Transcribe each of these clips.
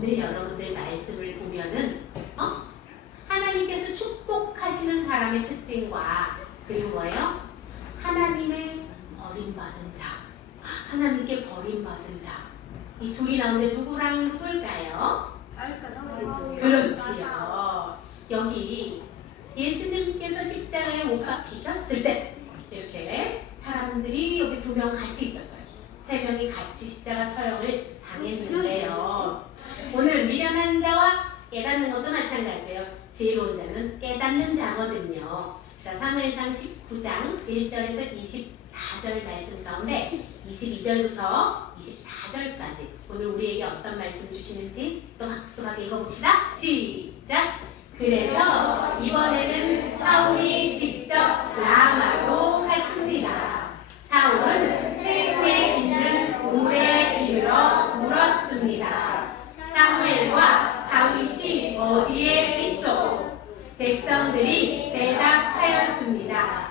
오늘 여러분들 말씀을 보면은 하나님께서 축복하시는 사람의 특징과 그리고 뭐예요? 하나님의 버림받은 자, 하나님께 버림받은 자. 이 둘이 나오는데 누구랑 누굴까요? 그렇지요. 여기 예수님께서 십자가에 못 박히셨을 때 이렇게 사람들이 여기 2명 같이 있었어요. 3명이 같이 십자가 처형을 당했는데요. 오늘 미련한 자와 깨닫는 것도 마찬가지예요. 지혜로운 자는 깨닫는 자거든요. 자, 사무엘상 19장 1절에서 24절 말씀 가운데 22절부터 24절까지 오늘 우리에게 어떤 말씀 주시는지 또박또박 읽어봅시다. 시작! 그래서 이번에는 사울이 직접 라마로 갔습니다. 사울은 세구에 있는 돌에 이르러 물었습니다. 사무엘과 다윗이 어디에 있어? 백성들이 대답하였습니다.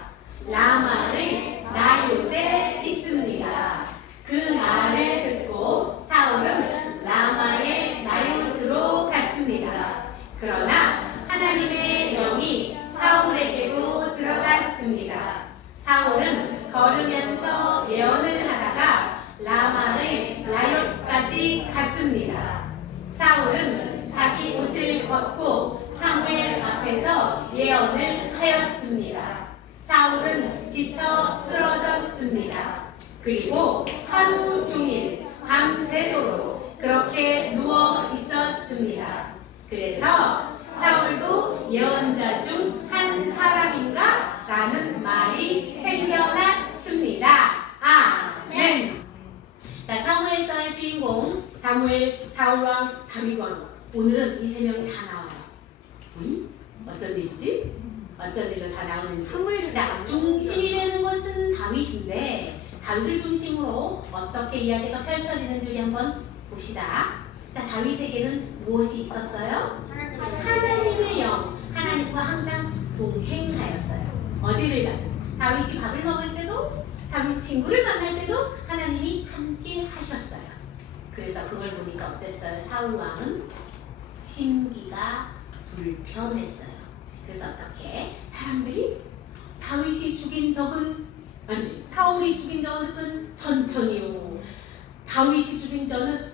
라마의 나요새 있습니다. 그 말을 듣고 사울은 라마의 나요스로 갔습니다. 그러나 하나님의 영이 사울에게도 들어갔습니다. 사울은 걸으면서 예언을 하다가 라마의 나요까지 갔습니다. 사울은 자기 옷을 벗고 사무엘 앞에서 예언을 하였습니다. 사울은 지쳐 쓰러졌습니다. 그리고 하루 종일 밤새도록 그렇게 누워 있었습니다. 그래서 사울도 예언자 중 한 사람인가? 라는 말이 생겨났습니다. 아멘. 자, 사무엘서의 주인공 사무엘, 사울왕, 다윗왕. 오늘은 이 3명이 다 나와요. 어쩐 일이지? 어쩐 일로 다 나오는지. 자, 중심이 되는 것은 다윗인데 다윗을 중심으로 어떻게 이야기가 펼쳐지는지 우리 한번 봅시다. 자, 다윗에게는 무엇이 있었어요? 하나님의 영. 하나님과 항상 동행하였어요. 어디를 가도. 다윗이 밥을 먹을 때도, 다윗이 친구를 만날 때도 하나님이 함께 하셨어요. 그래서 그걸 보니까 어땠어요? 사울왕은 심기가 불편했어요. 그래서 어떻게? 사람들이 다윗이 죽인 적은, 아니, 사울이 죽인 적은 천천히요. 다윗이 죽인 적은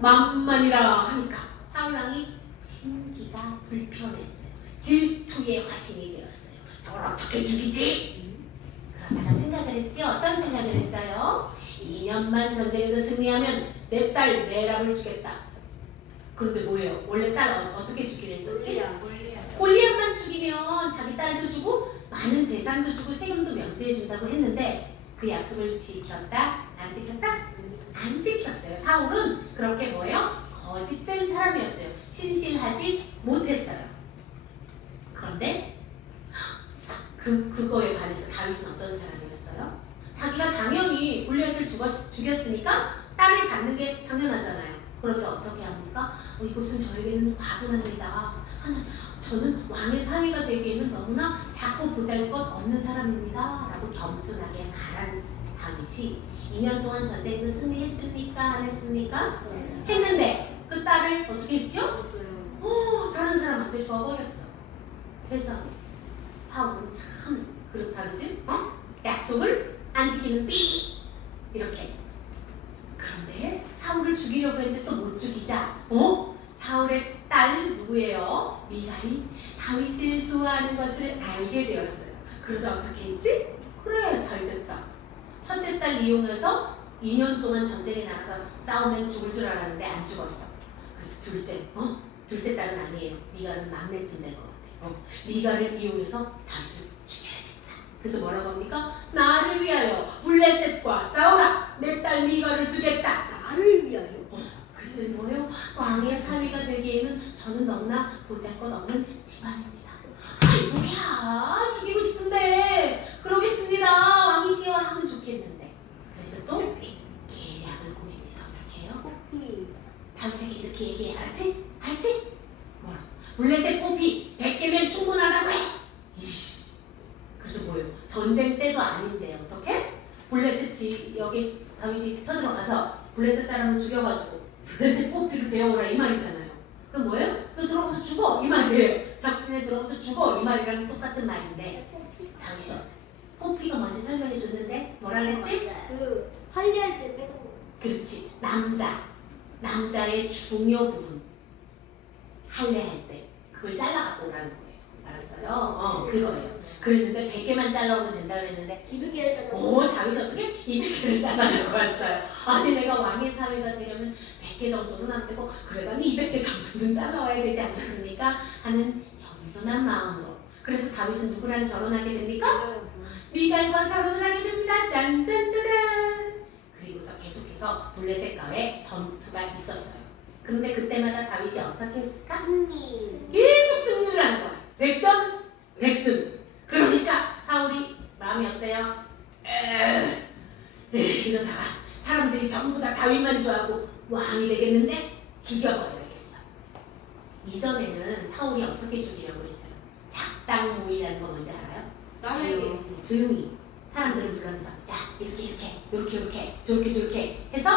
만만이라 하니까 사울왕이 심기가 불편했어요. 질투의 화신이 되었어요. 저걸 어떻게 죽이지? 그러다가 생각을 했지. 어떤 생각을 했어요? 2년만 전쟁에서 승리하면 내 딸 메랍을 주겠다. 그런데 뭐예요? 원래 딸 어떻게 주기로 했었지? 골리앗만 죽이면 자기 딸도 주고 많은 재산도 주고 세금도 면제해 준다고 했는데 그 약속을 지켰다? 안 지켰다? 안 지켰어요. 사울은 그렇게 뭐예요? 거짓된 사람이었어요. 신실하지 못했어요. 그런데 그거에 반해서 다윗은 어떤 사람이었어요? 자기가 당연히 골리앗을 죽였으니까 딸을 받는 게 당연하잖아요. 그런데 어떻게 합니까? 이것은 저에게는 과분한 일이다. 저는 왕의 사위가 되기에는 너무나 작고 보잘것 없는 사람입니다. 라고 겸손하게 말한 다윗이 2년 동안 전쟁에서 승리했습니까? 안 했습니까? 했는데 그 딸을 어떻게 했죠? 다른 사람한테 줘버렸어. 세상에. 사울은 참 그렇다 그지? 약속을 안 지키는 삐! 이렇게. 그런데 사울을 죽이려고 했는데 또 못 죽이자. 사울의 딸 누구예요? 미갈이 다윗을 좋아하는 것을 알게 되었어요. 그래서 어떻게 했지? 그래, 잘됐다. 첫째 딸 이용해서 2년 동안 전쟁에 나가서 싸우면 죽을 줄 알았는데 안 죽었어. 그래서 둘째 딸은 아니에요. 미갈은 막내쯤 될 것 같아요. 미갈을 이용해서 다윗을 죽여야겠다. 그래서 뭐라고 합니까? 나를 위하여 블레셋과 싸우라. 내 딸 미갈을 주겠다. 나를 위하여? 그랬더니 뭐예요? 왕의 사위가 되기에는 저는 너무나 보잘것없는 집안입니다. 아이고야, 죽이고 싶은데 그러겠습니다. 왕이시여 하면 좋겠는데. 그래서 또 계략을 꾸밉니다. 어떻게 해요? 다윗에게 이렇게 얘기해. 알았지? 알았지? 뭐라? 블레셋 포피 100개면 충분하다고 해. 이씨. 그래서 뭐예요? 전쟁 때도 아닌데 어떻게? 블레셋이 여기 다윗이 쳐들어가서 블레셋 사람을 죽여가지고 블레셋 포피를 배워오라 이 말이잖아요. 그 뭐예요? 너 들어가서 죽어 이 말이에요. 작전에 들어가서 죽어 이 말이랑 똑같은 말인데 다윗이 포피가 먼저 설명해 줬는데 뭐라 그랬지? 그 할리할 때 빼고. 그렇지. 남자의 중요 부분 할례할 때 그걸 잘라갖고 오라는 거예요. 알았어요? 그거예요. 그랬는데 100개만 잘라오면 된다 그랬는데 200개를 잘라. 오 다윗이 어떻게 200개를 잘라내고 왔어요. 아니 내가 왕의 사위가 되려면 100개 정도는 안 되고 그러다니 200개 정도는 잘라와야 되지 않겠습니까? 하는 겸손한 마음으로. 그래서 다윗은 누구랑 결혼하게 됩니까? 미갈과 결혼을 하게 됩니다. 짠짠짜잔. 그리고서 계속해서 블레셋 가에 전투가 있었어요. 그런데 그때마다 다윗이 어떻게 했을까? 승리. 계속 승리를 하는 거야. 100전 100승. 그러니까 사울이 마음이 어때요? 이러다가 사람들이 전부 다 다윗만 좋아하고 왕이 되겠는데 죽여버려야겠어. 이전에는 사울이 어떻게 죽이려고 했어요? 작당모의라는 거 뭔지 알아요? 나에게. 조용히 사람들을 불러서 야 이렇게 저렇게 해서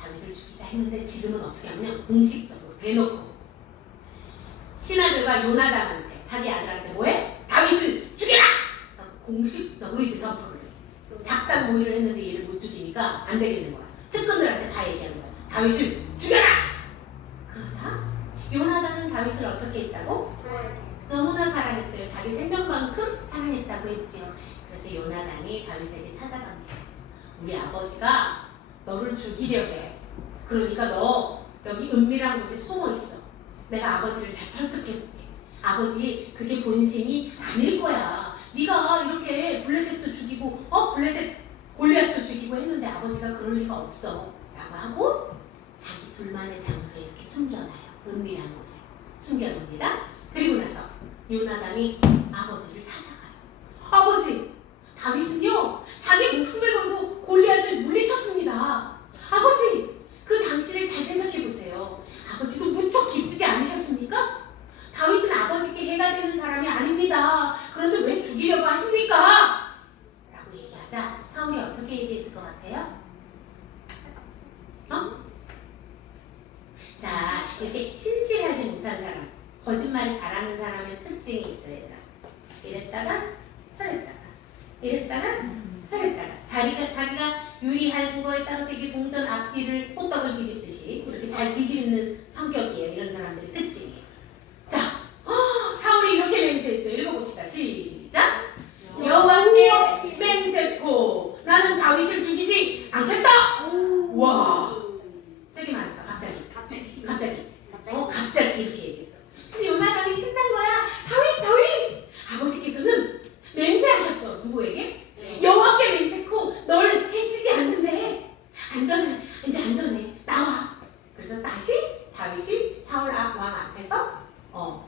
다윗을 죽이자 했는데 지금은 어떻게 하냐면 공식적으로 대놓고 신하들과 요나단한테 자기 아들한테 뭐해? 다윗을 죽여라! 라고 공식적으로 이제 선포를 해. 작당 모의를 했는데 얘를 못 죽이니까 안 되겠는 거야. 측근들한테 다 얘기하는 거야. 다윗을 죽여라! 그러자 요나단은 다윗을 어떻게 했다고? 너무나 사랑했어요. 자기 생명만큼 사랑했다고 했지요. 그래서 요나단이 다윗에게 찾아갑니다. 우리 아버지가 너를 죽이려 해. 그러니까 너 여기 은밀한 곳에 숨어 있어. 내가 아버지를 잘 설득해볼게. 아버지 그게 본심이 아닐 거야. 네가 이렇게 블레셋도 죽이고 블레셋 골리앗도 죽이고 했는데 아버지가 그럴 리가 없어. 라고 하고 자기 둘만의 장소에 이렇게 숨겨놔요. 은밀한 곳에 숨겨놓습니다. 그리고 나서 요나단이 아버지를 찾아가요. 아버지, 다윗은요 자기 목숨을 걸고 골리앗을 물리쳤습니다. 아버지, 그 당시를 잘 생각해보세요. 아버지도 무척 기쁘지 않으셨습니까? 다윗은 아버지께 해가 되는 사람이 아닙니다. 그런데 왜 죽이려고 하십니까? 라고 얘기하자 사울이 어떻게 얘기했을 것 같아요? 자, 이렇게 신실하지 못한 사람, 거짓말을 잘하는 사람의 특징이 있어요. 이랬다가 저랬다가 이랬다가 저랬다가 자기가 유리한 거에 따라서 이게 동전 앞뒤를 호떡을 뒤집듯이 이렇게 잘 뒤집는 성격이에요. 이런 사람들의 특징이에요. 자, 사울이 이렇게 맹세했어요. 읽어봅시다. 시작. 여호와께 맹세코 나는 다윗을 죽이지 않겠다. 와, 세게 말했다. 갑자기 이렇게 얘기했어. 그래서 요나단이 신난 거야. 다윗 아버지께서는 맹세하셨어. 누구에게? 여호와께 맹세코 널 해치지 않는데 이제 안전해 나와. 그래서 다시 다윗이 사울 왕 앞에서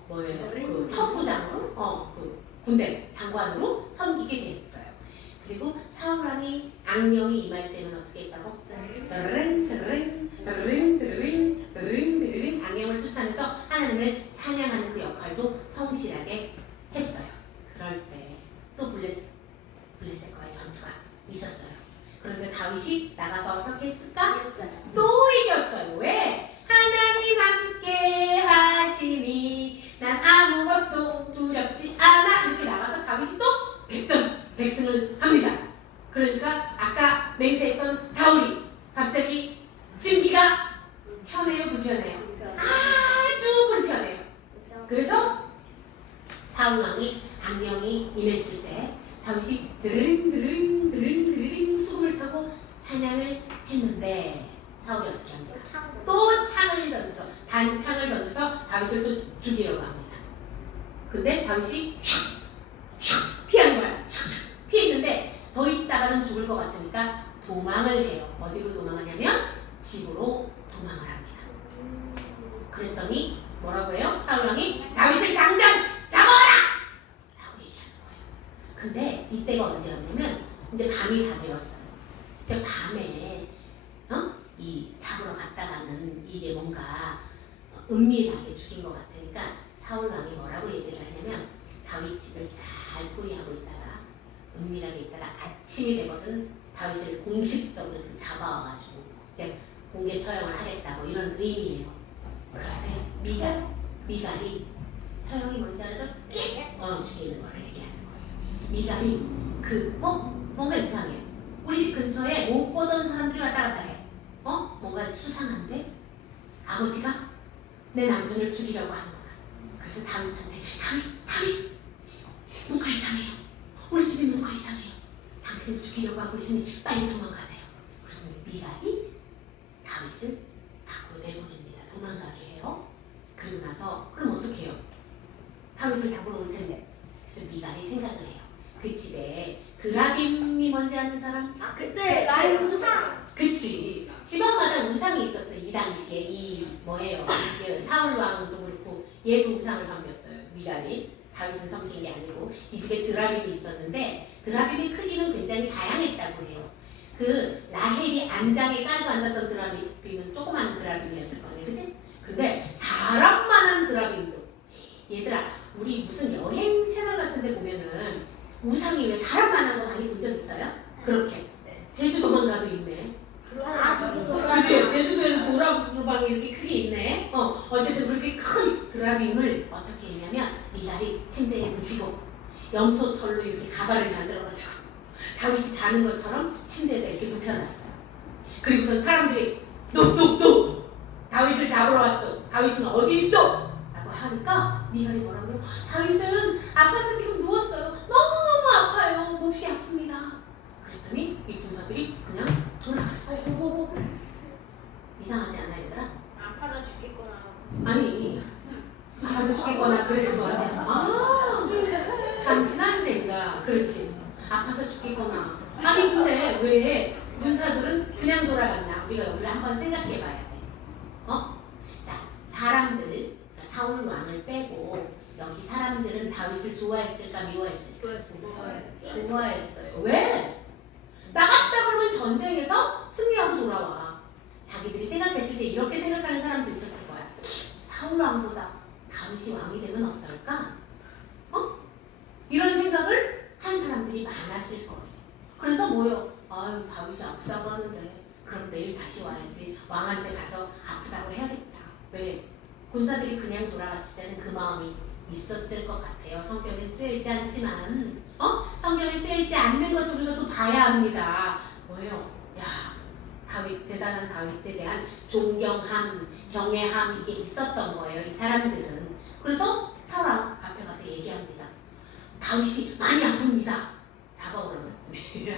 그 천부장으로 그 군대 장관으로 섬기게 됐어요. 그리고 사울 왕이 악령이 임할 때는 어떻게 했다고? 악령을 쫓아내서 하나님을 찬양하는 그 역할도 성실하게 했어요. 그럴 때 또 블레셋과의 전투가 있었어요. 그런데 다윗이 나가서 어떻게 했을까? 또 이겼어요. 왜? 하나님 함께 하시니 난 아무것도 두렵지 않아. 이렇게 나가서 다윗이 또 100전 100승을 합니다. 그러니까 아까 맹세했던 사울이 갑자기 심기가 편해요, 불편해요? 아주 불편해요. 그래서 사울 왕이 악령이 임했을 때 다윗이 드릉 수금을 타고 찬양을 했는데 사울이 어떻게 합니까? 또 창을 던져서 단창을 던져서 다윗을 또 죽이려고 합니다. 근데 다윗이 피한 거야. 피했는데 더 있다가는 죽을 것 같으니까 도망을 해요. 어디로 도망하냐면 집으로 도망을 합니다. 그랬더니 뭐라고 해요? 사울 왕이 다윗을 당장 잡아라! 라고 얘기하는 거예요. 근데 이때가 언제였냐면 이제 밤이 다 되었어요. 그러니까 밤에 이 잡으러 갔다가는 이게 뭔가 은밀하게 죽인 것 같으니까 사울 왕이 뭐라고 얘기를 하냐면 다윗 집을 잘 포위하고 있다가 은밀하게 있다가 아침이 되거든 다윗을 공식적으로 잡아와가지고 이제 공개 처형을 하겠다 뭐 이런 의미예요. 그런데 미갈이 처형이 뭔지 알아요? 죽이는 걸 얘기하는 거예요. 미갈이 뭔가 이상해요. 우리 집 근처에 못 보던 사람들이 왔다 갔다 해. 뭔가 수상한데 아버지가 내 남편을 죽이려고 하는 거야. 그래서 다윗한테 다윗 뭔가 이상해요. 우리 집이 뭔가 이상해요. 당신을 죽이려고 하고 있으니 빨리 도망가세요. 그런데 미갈이 다윗을 밖으로 내보냅니다. 도망가게 해요. 그리고 나서 그럼 어떻게 해요? 다윗을 잡으러 올 텐데. 그래서 미갈이 생각을 해요. 그 집에 드라빔이 뭔지 아는 사람? 그때 라임 우상. 그치. 집안마다 우상이 있었어요. 이 당시에 이게 사울 왕도 그렇고 얘도 우상을 섬겼어요. 미갈이. 다윗은 섬긴 게 아니고 이 집에 드라빔이 있었는데 드라빔의 크기는 굉장히 다양했다고 해요. 그 라헬이 안장에 깔고 앉았던 드라빔은 조그만 드라빔이었을 거네, 그치? 근데 사람만한 드라빔도 얘들아 우리 무슨 여행 채널 같은데 보면은 우상이 왜 사람만한 거 많이 본 적 있어요? 그렇게 제주도만 가도 있네. 그치? 제주도에서 도라주방이 이렇게 크게 있네. 어쨌든 그렇게 큰 드라빔을 어떻게 했냐면 미갈이 침대에 눕히고 염소털로 이렇게 가발을 만들어가지고 다윗이 자는 것처럼 침대에다 이렇게 눕혀놨어요. 그리고선 사람들이 뚝뚝뚝 다윗을 잡으러 왔어. 다윗은 어디 있어? 라고 하니까 미갈이 뭐라고요? 다윗은 아파서 지금 누웠어요. 너무너무 아파요. 몹시 아픕니다. 그랬더니 이 군사들이 그냥 돌아갔어요. 이상하지 않아 얘들아? 아파서 죽겠구나. 아니 아파서 죽겠거나 그랬을 거 같아요. 참신한 생각. 그렇지. 아파서 죽겠거나. 아니 근데 왜 군사들은 그냥 돌아갔나? 우리가 여기를 한번 생각해 봐야 돼. 자, 사람들, 그러니까 사울 왕을 빼고 여기 사람들은 다윗을 좋아했을까 미워했을까? 좋아했어요. 왜? 나갔다 그러면 전쟁에서 승리하고 돌아와. 자기들이 생각했을 때 이렇게 생각하는 사람도 있었을 거야. 사울 왕보다 다윗이 왕이 되면 어떨까? 이런 생각을 한 사람들이 많았을 거예요. 그래서 뭐요? 아유 다윗이 아프다고 하는데 그럼 내일 다시 와야지. 왕한테 가서 아프다고 해야겠다. 왜? 군사들이 그냥 돌아갔을 때는 그 마음이 있었을 것 같아요. 성경에 쓰여있지 않지만 성경에 쓰여있지 않는 것을 우리가 또 봐야 합니다. 뭐예요? 야 다윗, 대단한 다윗에 대한 존경함, 경외함 이게 있었던 거예요. 이 사람들은. 그래서 사울 앞에 가서 얘기합니다. 다윗이 많이 아픕니다. 잡아오라고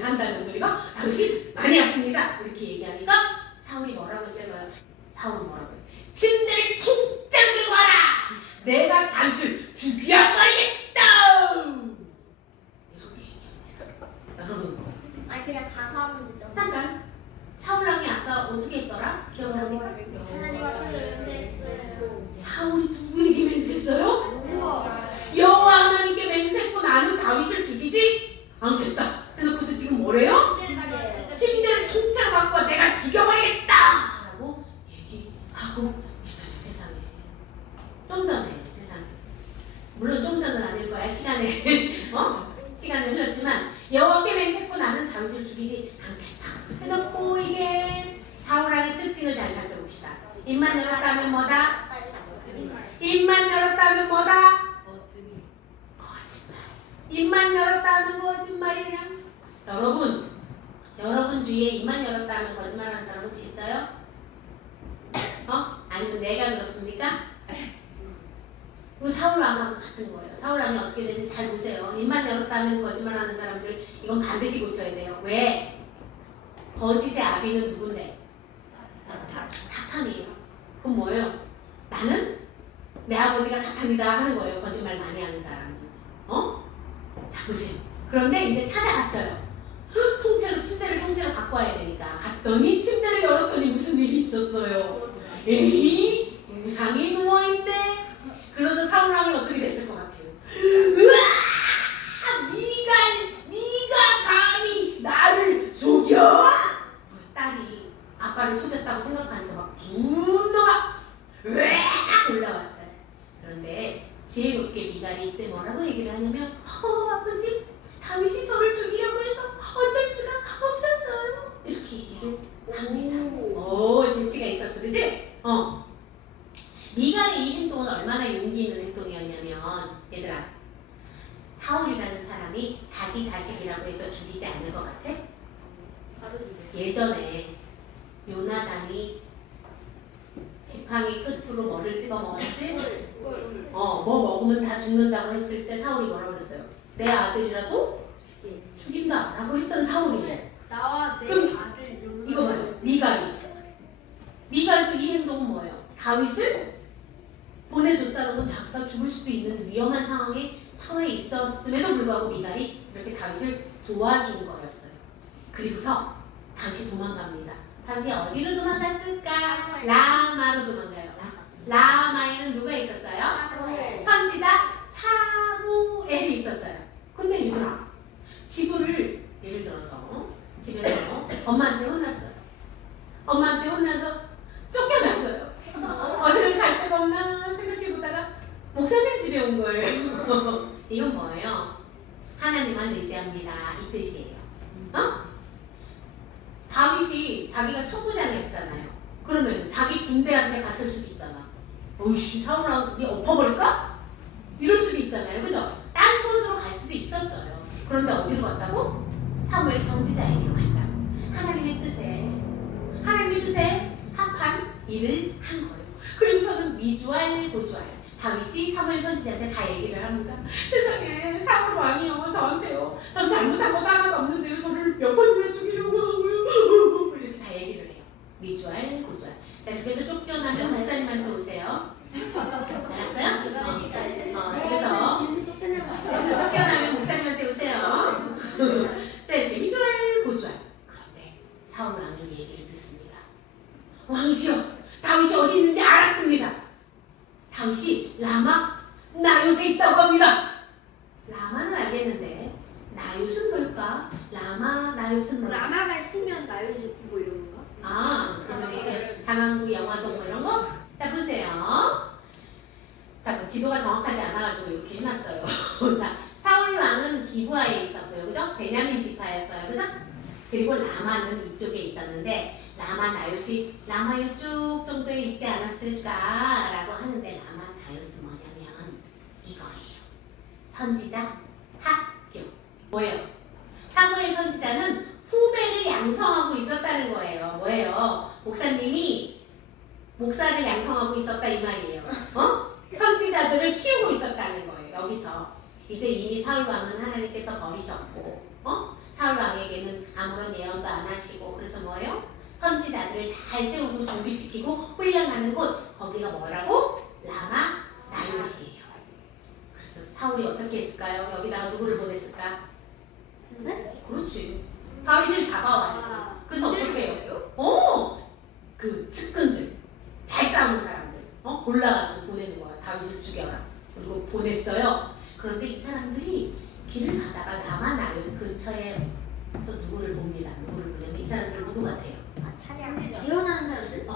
한다는 소리가 다윗이 많이 아픕니다. 이렇게 얘기하니까 사울이 뭐라고 했어요? 사울은 뭐라고 해요? 침대를 통째로 들고 와라! 내가 다윗을 죽여버리겠다! 이렇게 얘기합니다. 여러분 아니 그냥 가서 하면 되죠. 잠깐 사울왕이 아까 어떻게 했더라? 기억나니까? 하나님 앞에서 맹세했어요. 사울이 누구에게 맹세했어요? 우와. 여호와 하나님께 맹세했고 나는 다윗을 죽이지 않겠다. 해놓고서 지금 뭐래요? 침대를 통째로 갖고 와 내가 죽여버리겠다! 라고 얘기하고 있어요. 세상에. 좀 전에 세상에. 물론 좀 전은 아닐 거야. 시간에 시간은 흘렀지만 여호와께 맹세했고 나는 다윗을 죽이지 않겠다. 해놓고 이게 사울왕의 특징을 잘 살펴봅시다. 입만 열었다면 뭐다? 입만 열었다면 뭐다? 거짓말. 입만 열었다면 거짓말이냐? 여러분 주위에 입만 열었다면 거짓말하는 사람 혹시 있어요? 아니면 내가 그렇습니까? 그 사울왕하고 같은 거예요. 사울왕이 어떻게 되는지 잘 보세요. 입만 열었다면 거짓말하는 사람들 이건 반드시 고쳐야 돼요. 왜? 거짓의 아비는 누군데? 사탄이에요. 그럼 뭐예요? 나는 내 아버지가 사탄이다 하는 거예요. 거짓말 많이 하는 사람이. 자 보세요. 그런데 이제 찾아갔어요. 침대를 통째로 갖고 와야 되니까 갔더니 침대를 열었더니 무슨 일이 있었어요. 에이 우상이 누워있네. 그러자 사울왕이 어떻게 됐을 것 같아요? 으아! 네가 감히 나를 속여? 딸이 아빠를 속였다고 생각하니까 막 분노가 으악 올라왔어요. 그런데 지혜롭게 미갈이 이때 뭐라고 얘기를 하냐면 아버지 다윗이 저를 죽이려고 해서 어쩔 수가 없었어요. 이렇게 얘기를 합니다. 오 재치 미갈의 이 행동은 얼마나 용기 있는 행동이었냐면 얘들아 사울이라는 사람이 자기 자식이라고 해서 죽이지 않을 것 같아? 예전에 요나단이 지팡이 끝으로 뭐를 찍어 먹었지? 뭐 먹으면 다 죽는다고 했을 때 사울이 뭐라고 그랬어요? 내 아들이라도 죽인다 라고 했던 사울이 나와 내 그럼 아들 이거 봐요. 미갈도 이 행동은 뭐예요? 다윗을 보내줬다는 건 자기가 죽을 수도 있는 위험한 상황에 처해 있었음에도 불구하고 미갈이 이렇게 다윗을 도와준 거였어요. 그리고서 당시 도망갑니다. 당시 어디로 도망갔을까? 라마로 도망가요. 라마에는 누가 있었어요? 선지자 사무엘이 있었어요. 근데 얘들아 지구를 예를 들어서 집에서 엄마한테 혼났어요. 엄마한테 혼나서 쫓겨났어요. 어디를 갈 데가 없나 생각해보다가 목사님 집에 온 거예요. 이건 뭐예요? 하나님만 의지합니다. 이 뜻이에요. 다윗이 자기가 천부장이었잖아요. 그러면 자기 군대한테 갔을 수도 있잖아. 어이씨 사울아 니 엎어버릴까? 이럴 수도 있잖아요. 그죠? 딴 곳으로 갈 수도 있었어요. 그런데 어디로 갔다고? 사무엘 선지자에게로 갔다고. 하나님의 뜻에 합한 일을 한 거예요. 그리고서는 미주알 고주알 다윗이 사무엘 선지자한테 다 얘기를 합니다. 세상에 사울 왕이요 저한테요 전 잘못한 거 하나도 없는데요 저를 몇 번이나 죽이려고 하고요 이렇게 다 얘기를 해요. 미주알 고주알. 자 집에서 쫓겨나면 목사님한테 오세요. 알았어요? 집에서 쫓겨나면 목사님한테 오세요. 자 이렇게 미주알 고주알. 그런데 사울 왕은 얘기를 듣습니다. 왕이시여 다윗이 어디 있는지 알았습니다. 다윗이 라마 나요스에 있다고 합니다. 라마는 알겠는데 나요스는 뭘까? 라마 나요스는 뭘까? 라마가 쓰면 나요스 구고 이런 건가? 장안구 영화동 뭐 이런 거? 자 보세요. 자 뭐 지도가 정확하지 않아가지고 이렇게 해놨어요. 자 사울 왕은 기브아에 있었고요, 그죠? 베냐민 지파였어요, 그죠? 그리고 라마는 이쪽에 있었는데 라마 나요시 라마 이쪽 정도에 있지 않았을까라고 하는데 라마 나요스는 뭐냐면 이거예요. 선지자 학교. 뭐예요? 사무엘 선지자는 후배를 양성하고 있었다는 거예요. 뭐예요? 목사님이 목사를 양성하고 있었다 이 말이에요. 선지자들을 키우고 있었다는 거예요. 여기서 이제 이미 사울 왕은 하나님께서 버리셨고, 사울 왕에게는 아무런 예언도 안 하시고, 그래서 뭐예요? 선지자들을 잘 세우고 준비시키고 훈련하는 곳, 거기가 뭐라고? 라마 나요시예요. 그래서 사울이 어떻게 했을까요? 여기다가 누구를 보냈을까? 네? 그렇지. 다윗을 잡아와야지. 그래서 어떻게 해요? 그 측근들, 잘 싸우는 사람들, 골라가지고 보내는 거야. 다윗을 죽여라. 그리고 보냈어요. 그런데 이 사람들이 길을 가다가 라마 나요 근처에 또 누구를 봅니다. 누구를 보냐면 이 사람들 누구 같아요? 예언하는 사람들?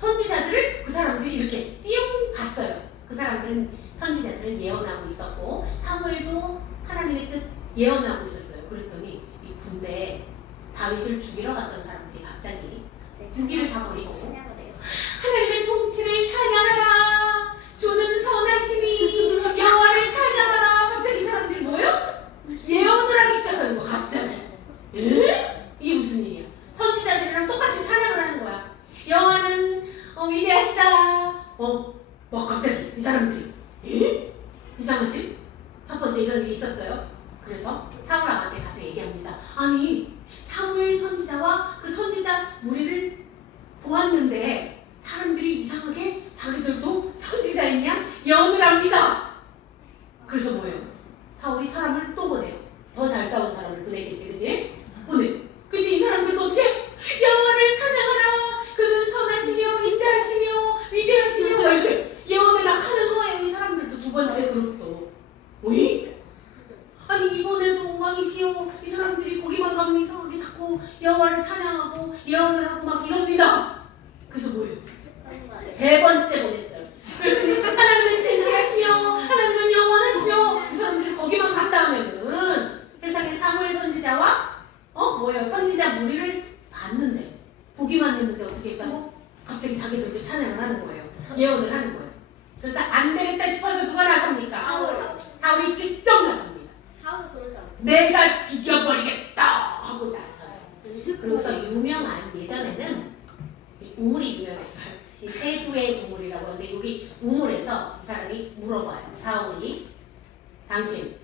선지자들을 그 사람들이 이렇게 띄용 봤어요. 그 사람들은 선지자들은 예언하고 있었고 사무엘도 하나님의 뜻 예언하고 있었어요. 그랬더니 이 군대에 다윗을 죽이러 갔던 사람들이 갑자기 무기를 다 버리고 하나님의 통치를 찬양하라 주는 선하심이 여호와를 찬양하라. 갑자기 이 사람들이 뭐예요? 예언을 하기 시작하는 거 갑자기. 이게 무슨 일이야? 선지자들이랑 똑같이 찬양을 하는 거야. 여호와는 위대하시다. 막 갑자기 이 사람들이 이상하지? 첫 번째 이런 일이 있었어요. 그래서 사울 왕한테 가서 얘기합니다. 아니 사무엘 선지자와 그 선지자 무리를 보았는데 사람들이 이상하게 자기들도 선지자이냐 예언을 합니다. 그래서 뭐예요? 사울이 사람을 또 보내요. 더 잘 싸운 사람을 보내겠지, 그지? 보내. 근데 이 사람들도 어떻게? 여호와를 찬양하라. 그는 선하시며 인자하시며 위대하시며 뭐 이렇게 예언을 막 하는 거예요. 이 사람들도 두 번째 그룹도. 왜? 아니 이번에도 왕이시여 이 사람들이 거기만 가면 이상하게 자꾸 여호와를 찬양하고 예언을 하고 막 이럽니다. 그래서 뭐예요? 세 번째 보냈어요. 그랬더니 하나님은 신실하시며 하나님은 영원하시며 이 사람들이 거기만 간 다음에는 세상에 사무엘 선지자와 선지자 무리를 봤는데 보기만 했는데 어떻게 했다고? 갑자기 자기들도 찬양을 하는 거예요. 예언을 하는 거예요. 그래서 안 되겠다 싶어서 누가 나섭니까? 사울이 직접 나섭니다. 사우도 그러지 않아. 내가 죽여버리겠다 하고 나서요. 그래서 유명한 예전에는 이 우물이 유명했어요. 이 세두의 우물이라고 하는데 여기 우물에서 이 사람이 물어봐요. 사울이 당신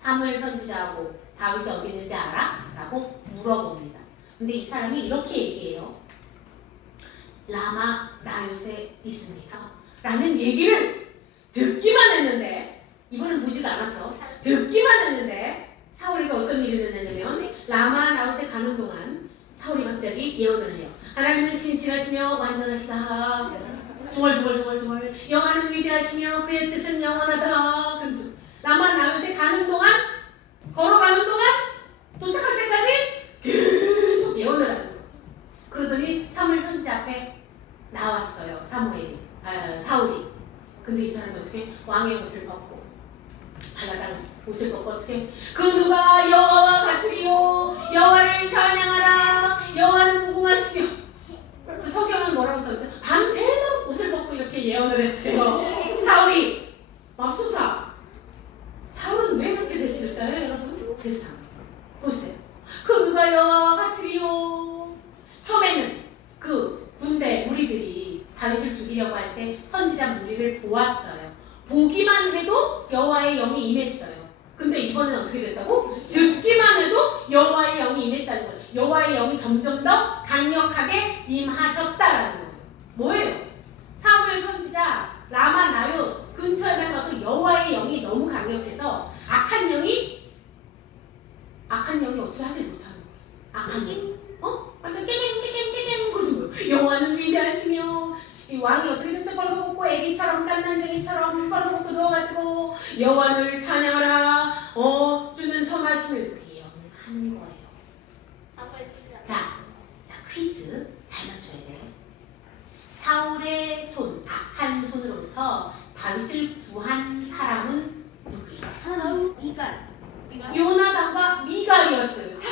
사무엘 선지자하고 다윗이 어디 있는지 알아? 라고 물어봅니다. 근데 이 사람이 이렇게 얘기해요. 라마 나요새 있습니다. 라는 얘기를 듣기만 했는데 이번엔 보지도 않았어. 듣기만 했는데 사울이가 어떤 일이 일어났냐면 라마 나요새 가는 동안 사울이 갑자기 예언을 해요. 하나님은 신실하시며 완전하시다. 중얼중얼 여호와는 위대하시며 그의 뜻은 영원하다. 그러면서 라마 나요새 가는 동안 걸어가는 동안 도착할 때까지 계속 예언을 하는 거예요. 그러더니 사무엘 선지자 앞에 나왔어요. 사울이. 근데 이 사람이 어떻게 왕의 옷을 벗고 발라당 옷을 벗고 어떻게 그 누가 여호와와 같으리요 여호와를 찬양하라 여호와는 무궁하시며 성경은 뭐라고 써있어요? 밤새도록 옷을 벗고 이렇게 예언을 했대요. 사울이 맙소사 사울은 왜 이렇게 됐을까요 여러분? 세상 보세요. 그 누가 여호와와 같으리요. 처음에는 그 군대 무리들이 다윗을 죽이려고 할 때 선지자 무리를 보았어요. 보기만 해도 여호와의 영이 임했어요. 근데 이번엔 어떻게 됐다고? 듣기만 해도 여호와의 영이 임했다는 거예요. 여호와의 영이 점점 더 강력하게 임하셨다라는 거예요. 뭐예요? 사무엘 선지자 라마 나요 근처에만 가도 여호와의 영이 너무 강력해서 악한 영이 어떻게 하지 못하는 거예요. 악한 영. 완전 깨갱 그러는 거예요. 여호와는 위대하시며 이 왕이 어떻게 됐어요? 벌거벗고 애기처럼 깐난쟁이처럼 벌거벗고 누워가지고 여호와를 찬양하라. 주는 선하시며 이렇게 예언을 하는 거예요. 자 퀴즈 잘 맞춰야 돼. 사울의 손, 악한 손으로부터 다윗을 구한 사람은 누구예요? 미갈. 요나단과 미갈이었어요. 자,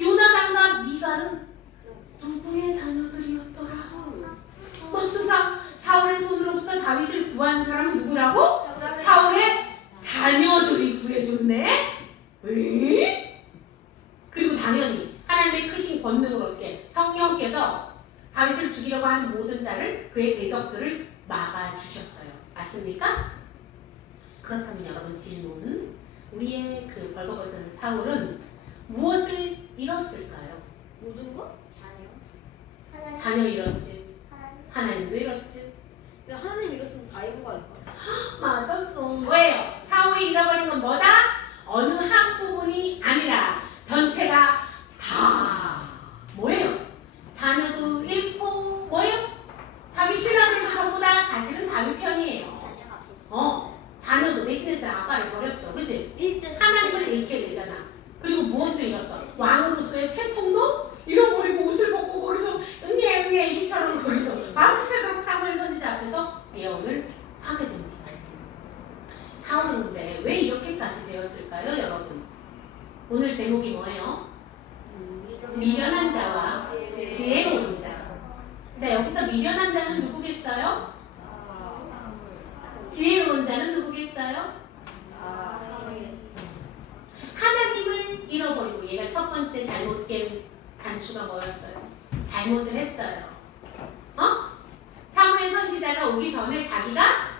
요나단과 미갈은 누구의 자녀들이었더라? 맙소사 사울의 손으로부터 다윗을 구한 사람은 누구라고? 사울의 자녀들이 구해줬네. 왜? 그리고 당연히 하나님의 크신 권능으로 어떻게 성령께서 다윗을 죽이려고 하는 모든 자를 그의 대적들을 막아주셨어요. 맞습니까? 그렇다면 여러분 질문. 우리의 그 벌거벗은 사울은 무엇을 잃었을까요? 모든 거? 자녀 잃었지. 하나님도 잃었지. 근데 하나님 이랬으면 다 잃은 거 아닐까? 맞았어. 뭐예요? 사울이 잃어버린 건 뭐다? 어느 한 부분이 아니라 전체가 다 뭐예요? 자녀도 잃고 뭐예요? 자기 신하들도 전부 다 사실은 다윗 편이에요. 자녀도 대신에 아빠를 버렸어. 그치? 하나님을 잃게 되잖아. 그리고 무엇도 잃었어? 왕으로서의 채통도 잃어버리고 옷을 벗고 거기서 응애 애기처럼 거기서 밤새도록 사무엘 선지자 앞에서 예언을 하게 됩니다. 사울은 근데 왜 이렇게까지 되었을까요, 여러분? 오늘 제목이 뭐예요? 미련한 자와 지혜로운 자. 자, 여기서 미련한 자는 누구겠어요? 지혜로운 자는 누구겠어요? 하나님을 잃어버리고 얘가 첫 번째 잘못된 단추가 뭐였어요? 잘못을 했어요. 사무엘 선지자가 오기 전에 자기가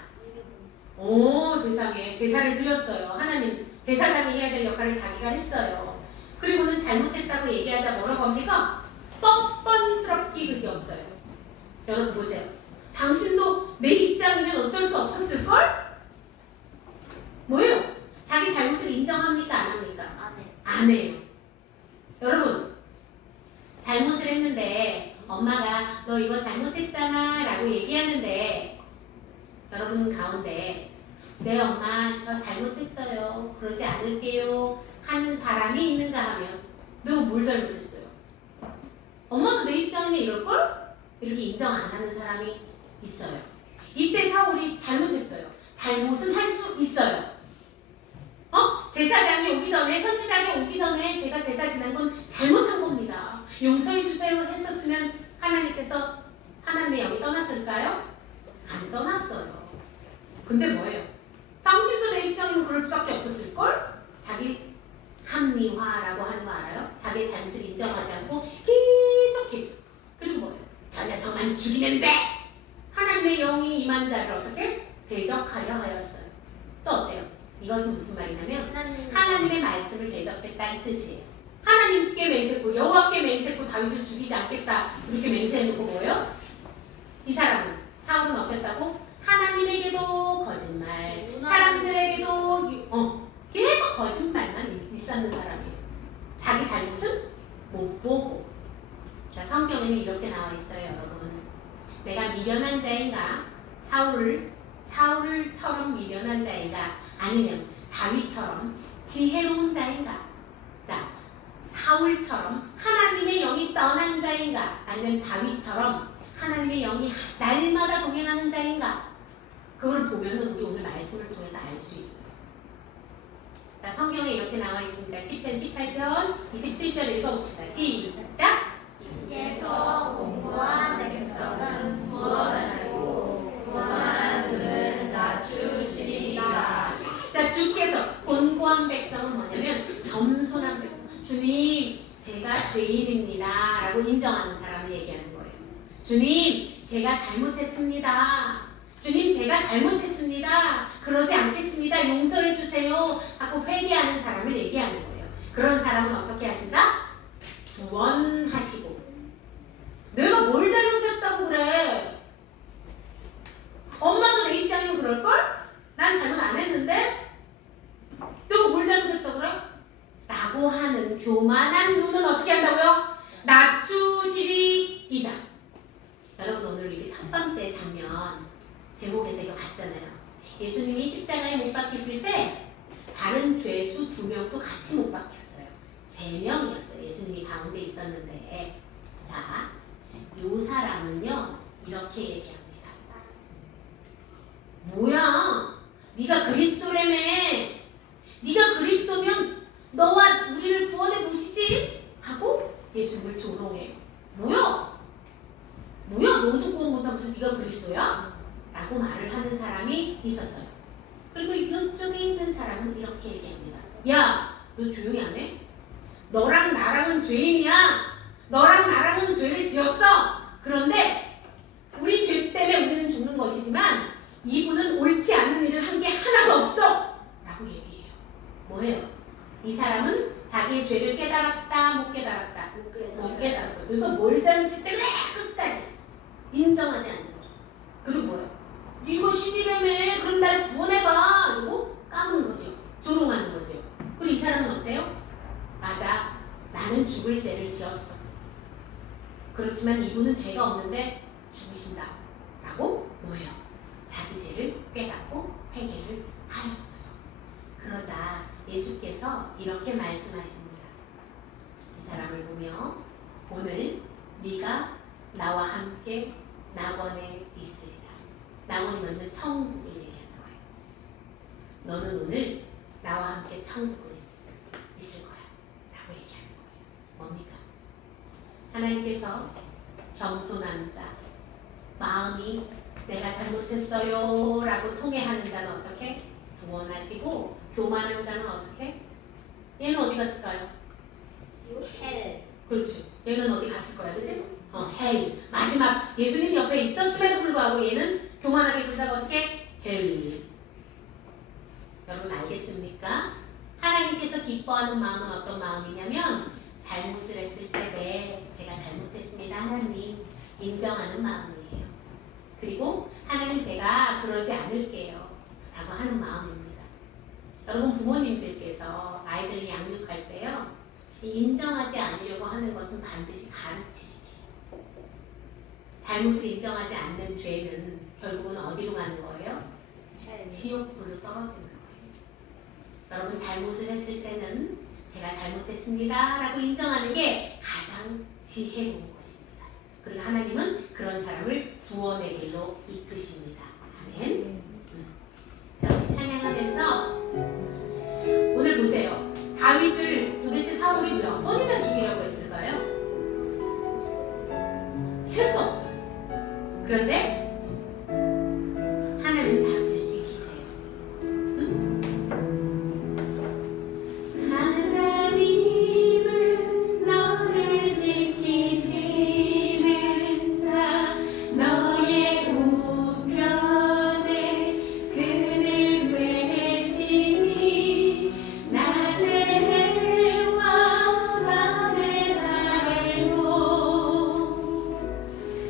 세상에 제사를 드렸어요. 하나님 제사장이 해야 될 역할을 자기가 했어요. 그리고는 잘못했다고 얘기하자 뭐라고 합니까? 뻔뻔스럽기 그지없어요. 여러분 보세요. 당신도 내 입장이면 어쩔 수 없었을걸? 뭐예요? 자기 잘못을 인정합니까? 안 합니까? 안 해요. 여러분 잘못을 했는데 엄마가 너 이거 잘못했잖아 라고 얘기하는데 여러분 가운데 네 엄마 저 잘못했어요 그러지 않을게요 하는 사람이 있는가 하면 너 뭘 잘못했어요? 엄마도 내 입장이면 이럴걸? 이렇게 인정 안 하는 사람이 있어요. 이때 사울이 잘못했어요. 잘못은 할 수 있어요. 제사장이 오기 전에 선지자가 오기 전에 제가 제사 지낸 건 잘못한 겁니다. 용서해 주세요 했었으면 하나님께서 하나님의 영이 떠났을까요? 안 떠났어요. 근데 뭐예요? 당신도 내 입장이면 그럴 수밖에 없었을걸? 자기 합리화라고 하는 거 알아요? 자기의 잘못을 인정하지 않고 계속 그리고 뭐예요? 저 녀석만 죽이면 돼! 하나님의 영이 임한 자를 어떻게? 대적하려 하였어요. 또 어때요? 이것은 무슨 말이냐면 하나님의 말씀을 대적했다 이 뜻이에요. 하나님께 맹세했고 여호와께 맹세했고 다윗을 죽이지 않겠다 이렇게 맹세해놓고 뭐예요? 이 사람은 사울은 어땠다고? 하나님에게도 거짓말, 사람들에게도 계속 거짓말만 일삼는 사람이에요. 자기 잘못은 못 보고. 자, 성경에는 이렇게 나와 있어요, 여러분. 내가 미련한 자인가? 사울처럼 미련한 자인가? 아니면 다윗처럼 지혜로운 자인가? 자, 사울처럼 하나님의 영이 떠난 자인가? 아니면 다윗처럼 하나님의 영이 날마다 동행하는 자인가? 그걸 보면은 우리 오늘 말씀을 통해서 알 수 있어요. 자, 성경에 이렇게 나와 있습니다. 시편 18편 27절 읽어봅시다. 시작! 주께서 공고한 백성은 구원하시고 교만한 눈은 낮추시리이다. 자, 주께서 곤고한 백성은 뭐냐면 겸손한 백성. 주님, 제가 죄인입니다 라고 인정하는 사람을 얘기하는 거예요. 주님, 제가 잘못했습니다. 주님, 제가 잘못했습니다. 그러지 않겠습니다. 용서해 주세요 하고 회개하는 사람을 얘기하는 거예요. 그런 사람은 어떻게 하신다? 구원하시고. 내가 뭘 잘못했다고 그래? 엄마도 내 입장이면 그럴걸? 난 잘못 안 했는데? 내가 뭘 잘못했다고 그래? 라고 하는 교만한 눈은 어떻게 한다고요? 낮추시리이다. 여러분, 오늘 이게 첫 번째 장면 제목에서 이거 봤잖아요. 예수님이 십자가에 못 박히실 때 다른 죄수 2명도 같이 못 박혔어요. 3명이었어요. 예수님이 가운데 있었는데. 자, 요 사람은요 이렇게 얘기합니다. 뭐야? 네가 그리스도라며. 네가 그리스도면 너와 우리를 구원해 보시지 하고 예수님을 조롱해요. 뭐야? 너도 구원 못하고서 네가 그리스도야? 라고 말을 하는 사람이 있었어요. 그리고 이쪽에 있는 사람은 이렇게 얘기합니다. 야, 너 조용히 안 해? 너랑 나랑은 죄인이야. 너랑 나랑은 죄를 지었어. 그런데 우리 죄 때문에 우리는 죽는 것이지만 이분은 옳지 않은 일을 한 게 하나도 없어. 라고 얘기해요. 뭐예요? 이 사람은 자기의 죄를 깨달았다, 못 깨달았다? 못 깨달았어. 그래서 뭘 잘못했대? 왜 끝까지 인정하지 않는 거. 그리고 뭐예요? 네가 신이라며. 그럼 날 구원해봐. 그리고 까부는 거죠. 조롱하는 거죠. 그리고 이 사람은 어때요? 맞아. 나는 죽을 죄를 지었어. 그렇지만 이분은 죄가 없는데 죽으신다. 라고 뭐예요? 자기 죄를 깨닫고 회개를 하였어요. 그러자 예수께서 이렇게 말씀하십니다. 이 사람을 보며 오늘 네가 나와 함께 낙원에 있으리라. 낙원이 뭐냐면 천국을 얘기하는 거예요. 너는 오늘 나와 함께 천국에 있을 거야. 라고 얘기하는 거예요. 뭡니까? 하나님께서 겸손한 자, 마음이 내가 잘못했어요 라고 통회하는 자는 어떻게? 구원하시고, 교만한 자는 어떻게? 얘는 어디 갔을까요? 헬. 그렇지. 얘는 어디 갔을 거야, 그치? 헬. 마지막 예수님 옆에 있었음에도 불구하고 얘는 교만하게 굴다가 어떻게? 헬. 여러분 알겠습니까? 하나님께서 기뻐하는 마음은 어떤 마음이냐면 잘못을 했을 때 네, 제가 잘못했습니다 하나님 인정하는 마음이에요. 그리고 하나님 제가 그러지 않을게요 라고 하는 마음입니다. 여러분 부모님들께서 아이들을 양육할 때요 인정하지 않으려고 하는 것은 반드시 가르치십시오. 잘못을 인정하지 않는 죄는 결국은 어디로 가는 거예요? 지옥불로 떨어지는 거예요. 여러분 잘못을 했을 때는 제가 잘못했습니다 라고 인정하는 게 가장 지혜로운 것입니다. 그리고 하나님은 그런 사람을 구원의 길로 이끄십니다. 아멘. 자, 우리 찬양하면서 오늘 보세요. 다윗을 도대체 사울이 몇 번이나 죽이라고 했을까요? 셀 수 없어요. 그런데 하나님 당신을 지키세요. 응? 하나님은 너를 지키시는 자 너의 우편에 그늘 되시니 낮의 해와 밤의 달도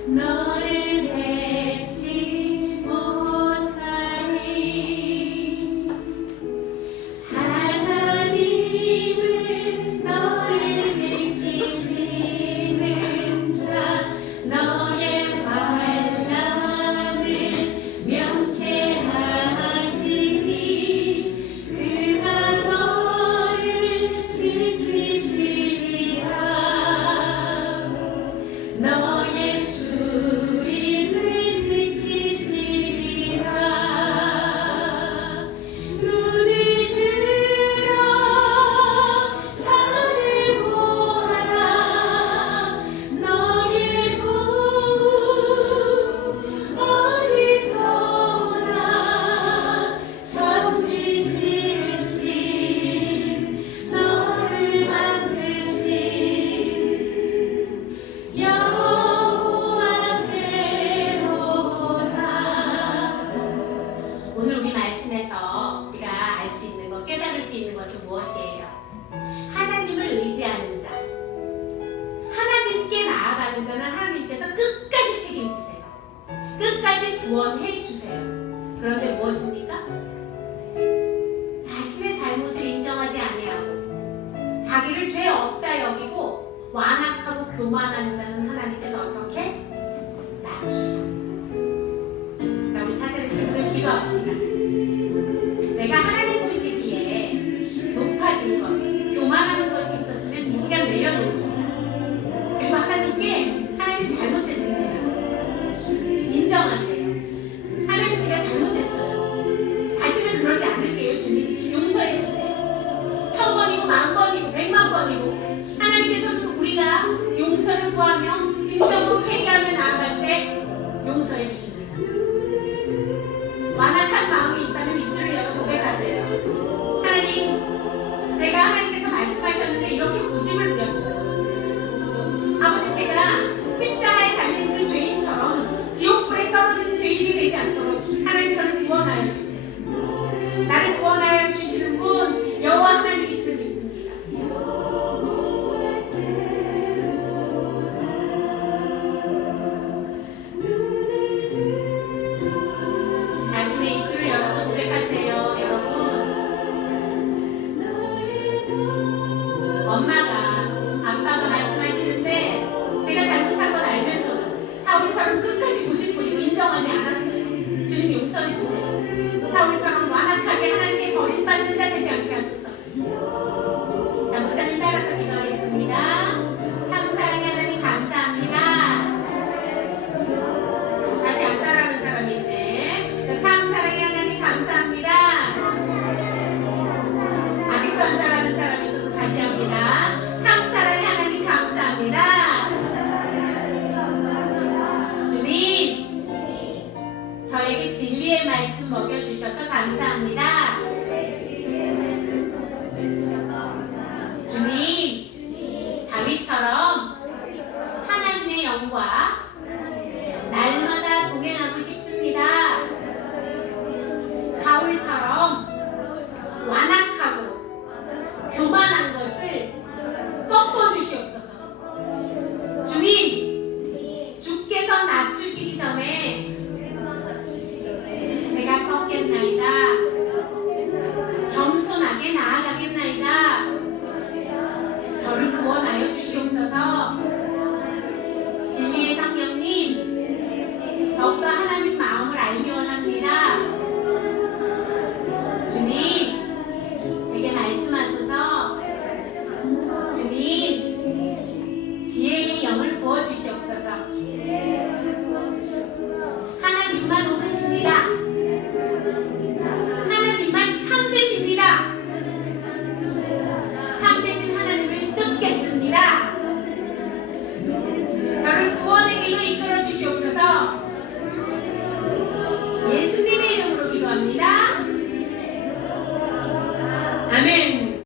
너를 해치 못하리. 하나님은 너를 지키시는 자 너의 환난을 명쾌하시니 그가 너를 지키시리라. 너의 주님을 지키시리라. 눈을 들어 산을 보아라. 너의 도움 어디서 오나. 천지 지으신 너를 만드신 여호와께로다. 오늘 우리 말씀에서 우리가 알 수 있는 것, 깨달을 수 있는 것은 무엇이에요? 하나님을 의지하는 자, 하나님께 나아가는 자는 하나님께서 끝까지 책임지세요. 끝까지 구원해 주세요. 그런데 무엇입니까? 자신의 잘못을 인정하지 아니하고 자기를 죄 없다 여기고 완악하고 교만하는 자는 하나님께서 어떻게 낮추십니다. 자, 우리 차세대 친구들 기도합시다. 내가 하나님 보시기에 높아진 것, 교만하는 것이 있었으면 이 시간 내려놓읍시다. 그리고 하나님께 하나님 잘못했습니다. 인정하세요. 하나님 제가 잘못했어요. 다시는 그러지 않을게요. 주님 용서해 주세요. 1000번이고 10,000번이고 100,000번이고 하나님께서도 우리가 용서를 구하며 진정으로 회개하며 나아갈 때 용서해 주십니다. 완악한 마음이 있다면 입술을 열어 고백하세요. 하나님, 제가 하나님께서 말씀하셨는데 이렇게 고집을 부렸어요. 아버지, 제가 십자가에 달린 그 죄인처럼 지옥불에 떨어진 죄인이 되지 않도록 하나님 저를 구원하여 주세요. 나를 구원하여 주시는 분 여호와 하나님이심을 믿습니다. 자신의 입술을 열어서 고백하세요. 여러분, 엄마가 아빠가 말씀하시는데 제가 잘못한 건 알면서도 사울처럼 끝까지 고집 부리고 인정하지 않았어요. 주님 용서해 주세요. 사울처럼 완악하게 하나님께 버림받는 자 되지 않게 하소서. 자, 목사님 따라서 기도하겠습니다. 참 사랑의 하나님 감사합니다. 다시 안 따라하는 사람이 있네. 참 사랑의 하나님 감사합니다. 아직도 안 따라하는 사람이 있어서 다시 합니다. 참 사랑의 하나님 감사합니다. 주님, 저에게 진리의 말씀 먹여주셔서 감사합니다. 주님, 다윗처럼 하나님의 영과 날마다 동행하고 싶습니다. 사울처럼 완악하고 교만한 것을 꺾어주시옵소서. 주님, 주께서 낮추시기 전에 제가 꺾겠나이다. 겸손하게 나아가겠나이다. 저를 구원하여 주시옵소서. 진리의 성령님, 더욱더 하나님 마음을 알기 원합니다. 주님, 제게 말씀하소서. 주님, 지혜의 영을 부어주시옵소서. 하나님만 오르시